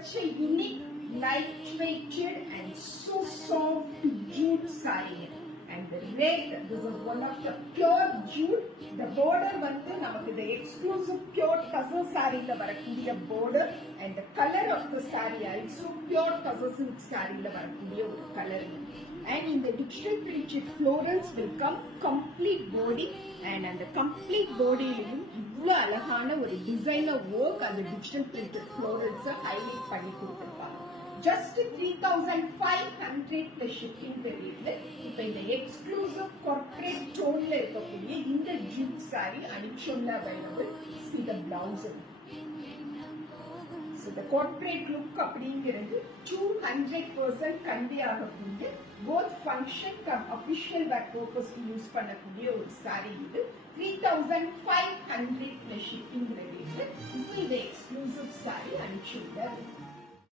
such a unique, light-weighted and so soft jute saree. And the red, this is one of the pure jute. The border வந்து நமக்கு the exclusive pure tussar saree ல வரக்கூடிய border and the color of the saree also pure tussar silk saree ல வரக்கூடிய ஒரு color. And in the digital printed florals will come complete body and the complete body லையும் இவ்வளவு அழகான ஒரு designer work அந்த digital printed florals highlight பண்ணி கொடுத்திருப்பாங்க. Just 3,500 plus shipping period. இப்போ இந்த exclusive corporate tone ல இருக்கக்கூடிய இந்த jute saree அனிச்சொல்ல available. See the blouse. So the corporate look அப்படிங்கிறது 200% கன்வே ஆகக்கூடிய both function come official wear purpose use பண்ணக்கூடிய ஒரு saree இது 3,500 plus shipping period. இது exclusive saree அனிச்சொல்ல